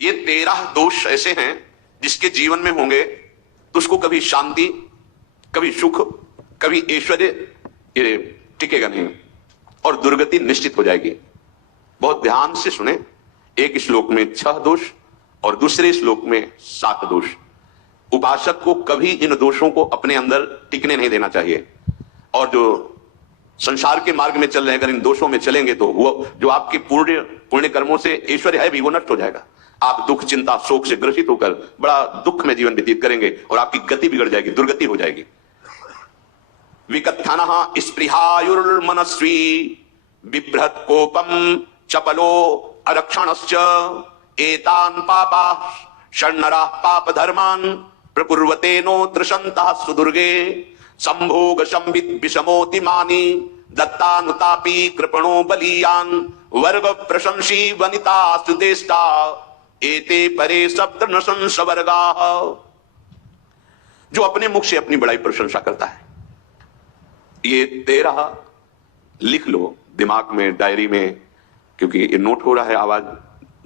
ये 13 दोष ऐसे हैं जिसके जीवन में होंगे तो उसको कभी शांति, कभी सुख, कभी ऐश्वर्य ये टिकेगा नहीं और दुर्गति निश्चित हो जाएगी। बहुत ध्यान से सुने, एक श्लोक में 6 दोष और दूसरे श्लोक में 7 दोष। उपासक को कभी इन दोषों को अपने अंदर टिकने नहीं देना चाहिए। और जो संसार के मार्ग में चल रहे हैं, अगर इन दोषों में चलेंगे तो वो जो आपके पुण्य कर्मों से ऐश्वर्य है भी वो नष्ट हो जाएगा। आप दुख, चिंता, शोक से ग्रसित होकर बड़ा दुख में जीवन व्यतीत करेंगे और आपकी गति बिगड़ जाएगी, दुर्गति हो जाएगी। विकथनः स्पृहायुर्मनस्वी बिभ्रत कोपम चपलो अरक्षणश्च एतान् पापाः षण्णराः पाप धर्मान् प्रकुर्वते नो त्रसन्तः सुदुर्गे संभोग संवित विषमोतिमानी दत्तानुतापी कृपणो बलीयान् वर्ग प्रशंसी वनिता सुदेष्टा एते परे सप्त न संसवर्गाः। जो अपने मुख से अपनी बड़ाई प्रशंसा करता है, ये 13 लिख लो दिमाग में, डायरी में, क्योंकि ये नोट हो रहा है, आवाज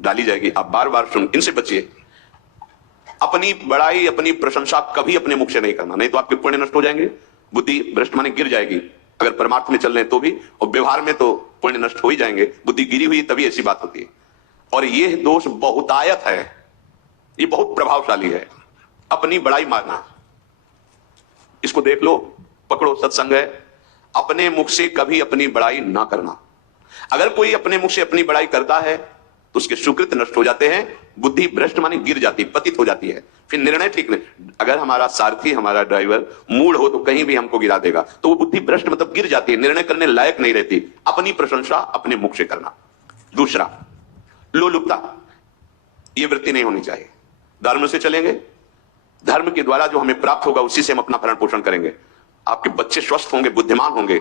डाली जाएगी, आप बार बार सुन, इनसे बचिए। अपनी बड़ाई, अपनी प्रशंसा कभी अपने मुख से नहीं करना, नहीं तो आपके पुण्य नष्ट हो जाएंगे, बुद्धि भ्रष्ट माने गिर जाएगी। अगर परमार्थ में चल रहे हैं तो भी, और व्यवहार में तो पुण्य नष्ट हो ही जाएंगे। बुद्धि गिरी हुई तभी ऐसी बात होती है। और यह दोष बहुतायत है, ये बहुत प्रभावशाली है, अपनी बड़ाई मारना। इसको देख लो, पकड़ो, सत्संग है। अपने मुख से कभी अपनी बड़ाई ना करना। अगर कोई अपने मुख से अपनी बड़ाई करता है तो उसके सुकृत नष्ट हो जाते हैं, बुद्धि भ्रष्ट माने गिर जाती, पतित हो जाती है, फिर निर्णय ठीक नहीं। अगर हमारा सारथी, हमारा ड्राइवर मूढ़ हो तो कहीं भी हमको गिरा देगा, तो वो बुद्धि भ्रष्ट मतलब गिर जाती है, निर्णय करने लायक नहीं रहती। अपनी प्रशंसा अपने मुख से करना। दूसरा, लोलुपता, ये वृत्ति नहीं होनी चाहिए। धर्म से चलेंगे, धर्म के द्वारा जो हमें प्राप्त होगा उसी से हम अपना भरण पोषण करेंगे। आपके बच्चे स्वस्थ होंगे, बुद्धिमान होंगे,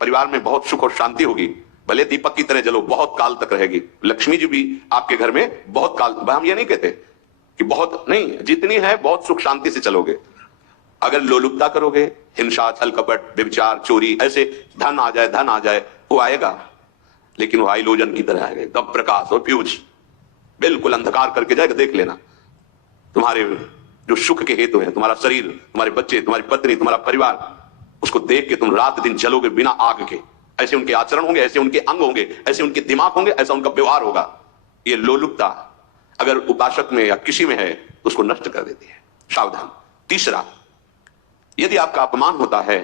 परिवार में बहुत सुख और शांति होगी, भले दीपक की तरह जलो, बहुत काल तक रहेगी। लक्ष्मी जी भी आपके घर में बहुत काल, हम ये नहीं कहते कि बहुत नहीं, जितनी है बहुत सुख शांति से चलोगे। अगर लोलुपता करोगे, हिंसा, छल कपट, व्यभिचार, चोरी, ऐसे धन आ जाए, वो आएगा, लेकिन वो हाइलोजन की तरह आएगा, एकदम प्रकाश और फ्यूज, बिल्कुल अंधकार करके जाएगा। देख लेना, तुम्हारे जो सुख के हेतु है, तुम्हारा शरीर, तुम्हारे बच्चे, तुम्हारी पत्नी, तुम्हारा परिवार, उसको देख के तुम रात दिन जलोगे बिना आग के। ऐसे उनके आचरण होंगे, ऐसे उनके अंग होंगे, ऐसे उनके दिमाग होंगे, ऐसा उनका व्यवहार होगा। ये लोलुपता अगर उपासक में या किसी में है तो उसको नष्ट कर देती है, सावधान। तीसरा, यदि आपका अपमान होता है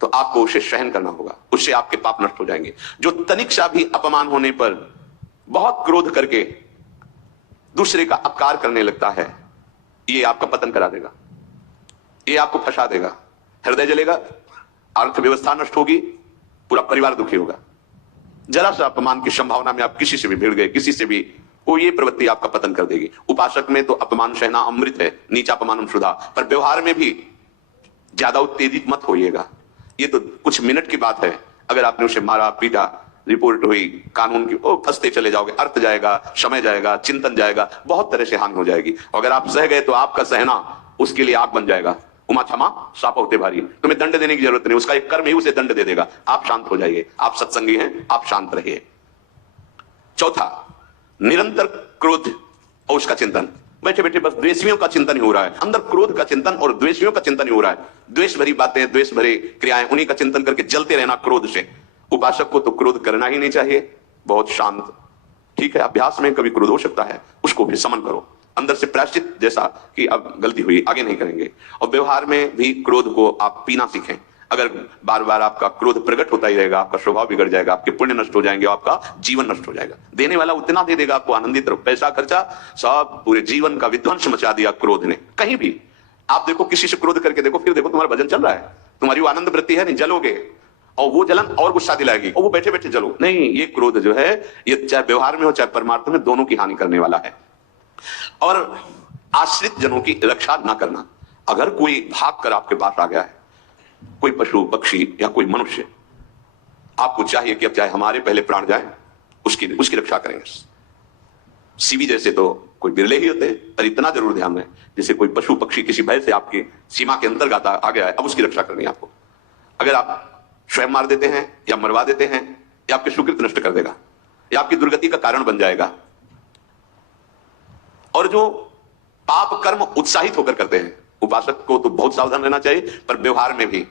तो आपको उसे सहन करना होगा, उससे आपके पाप नष्ट हो जाएंगे। जो तनिक सा भी अपमान होने पर बहुत क्रोध करके दूसरे का अपकार करने लगता है, ये आपका पतन करा देगा, ये आपको फंसा देगा, हृदय जलेगा, अर्थव्यवस्था नष्ट होगी, पूरा परिवार दुखी होगा। जरा सा अपमान की संभावना में आप किसी से भी भिड़ गए, किसी से भी, वो ये प्रवृत्ति आपका पतन कर देगी। उपासक में तो अपमान सहना अमृत है, नीचा अपमानम सुधा, पर व्यवहार में भी ज्यादा उत्तेजित मत होइएगा। ये तो कुछ मिनट की बात है, अगर आपने उसे मारा, पीटा, रिपोर्ट हुई कानून की, वो फंसते चले जाओगे, अर्थ जाएगा, समय जाएगा, चिंतन जाएगा, बहुत तरह से हानि हो जाएगी। अगर आप सह गए तो आपका सहना उसके लिए आग बन जाएगा। उमा क्षमा साप होते भारी, तुम्हें दंड देने की जरूरत नहीं, उसका एक कर्म ही उसे दंड दे देगा। आप शांत हो जाइए, आप सत्संगी हैं, आप शांत रहिए। चौथा, निरंतर क्रोध और उसका चिंतन। बैठे बैठे बस द्वेषियों का चिंतन ही हो रहा है, अंदर क्रोध का चिंतन और द्वेषियों का चिंतन ही हो रहा है। द्वेष भरी बातें, द्वेष भरी क्रियाएं, उन्हीं का चिंतन करके जलते रहना क्रोध से। उपासक को तो क्रोध करना ही नहीं चाहिए, बहुत शांत। ठीक है, अभ्यास में कभी क्रोध हो सकता है, उसको भी समन करो, अंदर से प्रायश्चित, जैसा कि अब गलती हुई, आगे नहीं करेंगे। और व्यवहार में भी क्रोध को आप पीना सीखें। अगर बार बार आपका क्रोध प्रकट होता ही रहेगा, आपका स्वभाव बिगड़ जाएगा, आपके पुण्य नष्ट हो जाएंगे, आपका जीवन नष्ट हो जाएगा। देने वाला उतना दे देगा आपको, आनंदित रहो, पैसा खर्चा, सब पूरे जीवन का विध्वंस मचा दिया क्रोध ने। कहीं भी आप देखो, किसी से क्रोध करके देखो, फिर देखो तुम्हारा भजन चल रहा है, तुम्हारी वो आनंद वृत्ति है नहीं, जलोगे, और वो जलन और गुस्सा दिलाएगी, और वो बैठे बैठे जलो नहीं। ये क्रोध जो है, ये चाहे व्यवहार में हो चाहे परमार्थ में, दोनों की हानि करने वाला है। और आश्रित जनों की रक्षा ना करना। अगर कोई भाग कर आपके पास आ गया है, कोई पशु पक्षी या कोई मनुष्य, आपको चाहिए कि अब चाहे हमारे पहले प्राण जाए, उसकी रक्षा करेंगे। सीवी जैसे तो कोई बिरले ही होते हैं, पर इतना जरूर ध्यान रहे, जैसे कोई पशु पक्षी किसी भय से आपकी सीमा के अंतर्गत आ गया है, अब उसकी रक्षा करनी है आपको। अगर आप स्वयं मार देते हैं या मरवा देते हैं, या आपके सुकृत नष्ट कर देगा, या आपकी दुर्गति का कारण बन जाएगा। और जो पाप कर्म उत्साहित होकर करते हैं, उपासक को तो बहुत सावधान रहना चाहिए, पर व्यवहार में भी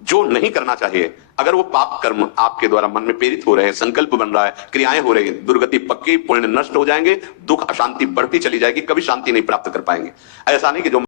जो नहीं करना चाहिए, अगर वो पाप कर्म आपके द्वारा मन में प्रेरित हो रहे हैं, संकल्प बन रहा है, क्रियाएं हो रही है, दुर्गति पक्की, पुण्य नष्ट हो जाएंगे, दुख अशांति बढ़ती चली जाएगी, कभी शांति नहीं प्राप्त कर पाएंगे। ऐसा नहीं कि जो